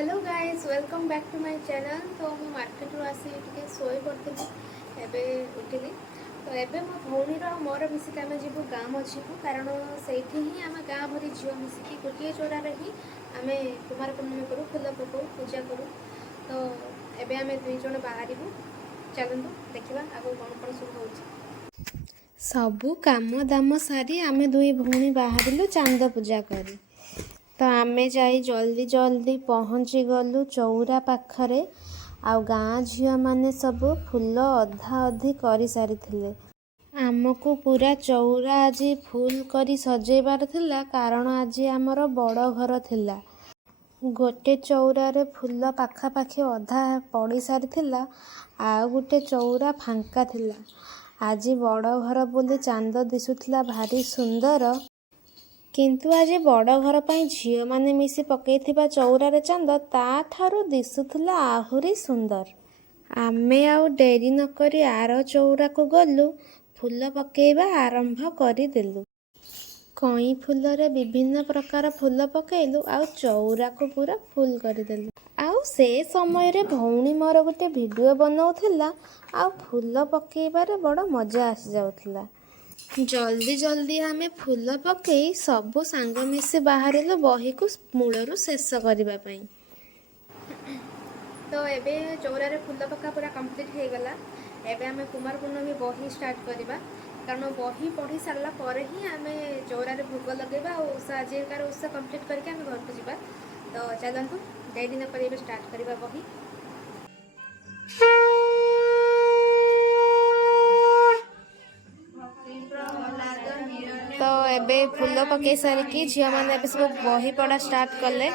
Hello guys welcome back to my channel. तो मु market रू आसी टिके सोई पड़ती एबे उठिली। तो एबे मो भौणीर मोर मिसिक आम जीवु गाँ मझी को, कारण से ही आम गाँ भरी झील मिसिकी गोटे चौरार ही आम कुमार पूर्णमी करूँ, फुल पकाऊ, पूजा करूँ। तो एबे आम दुई जन बाहर चलतु देखा आगे कौन कौन सब हो सबू काम दाम सारी आम दुई भौणी बाहर चांद पूजा करी। तो आमे जाई जल्दी जल्दी पहुँची गलु चौरा पाखरे। आउ गाँ झील माने सब फूल अधा अधि कर सारी थिले। आमको पूरा चौरा आज फुल करी सजेबार थिला, कारण आज आमर बड़ घर थिला। गोटे चौरारे फूल पाखापाखि अधा पड़ी सारी थिला, आउ गोटे चौरा फांका थिला। आज बड़ घर बोली चांद दिसुथिला भारी सुंदर, किंतु आज बड़ घर पाई झील माने मिसी पकेइथिबा चौरारे चांद ता थारु दिसुथिला आहुरी सुंदर। आमे आउ डेरी न करी आर चौरा को गलु, फूल पकेइबा आरंभ करिदेलु। कई फूलरे विभिन्न प्रकार फूल पकेइलु, आउ चौरा को पूरा फुल करिदेलु। आउ से समय रे भौणी मोर गोटे वीडियो बनाउथिला, आउ फूल पकेइबारे बड़ मजा आसी जाउथिला। जल्दी जल्दी आमे फूल पकई सबु सांग मिसी बाहरिलु बही को मूलरू शेष करबा पई। तो एबे चौरारे फूल पका पूरा कंप्लीट हो गला। एबे आमे कुमार पूर्णमी बही स्टार्ट करबा, कारण बही पढ़ी सारला परे ही आमे चौरारे भोग लगेबा और उषा जेकार उषा कंप्लीट करके आमे घर को जिबा। तो चलंतु डेरी न करी स्टार्ट करबा बही। तो एबे फूल पकई सारिकी झील मैंने सब बही पढ़ा स्टार्ट कले।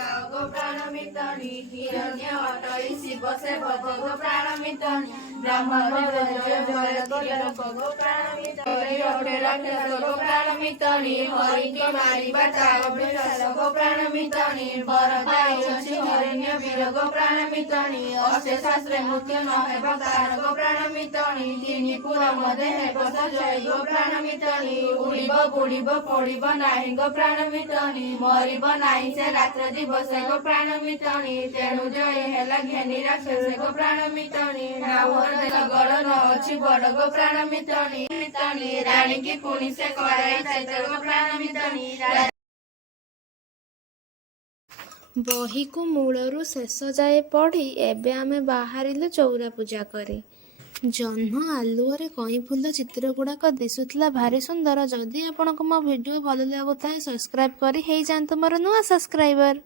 पड़िब नाही गो प्राण मितनी, मरिब नाही से रात्र दिवस गो प्राण मितनी, तेणु जय हेला घेनी राक्षस गो प्राण मितनी, नावर गड़ न अछि बड़ गो प्राण मितनी, रानी की पुणी से कराई चैत्र गो प्राण मितनी। बही को मूलरू शेष जाए पढ़ी एबे आमे बाहरिलु चौरा पूजा करे। जह्न आलुअरे कई फूल चित्र गुड़ाक दिशुथिला भारी सुंदर। जदि आपनको मो वीडियो भल लागुथाए सब्सक्राइब करी हेई जांतु मोर नुआ सब्सक्राइबर।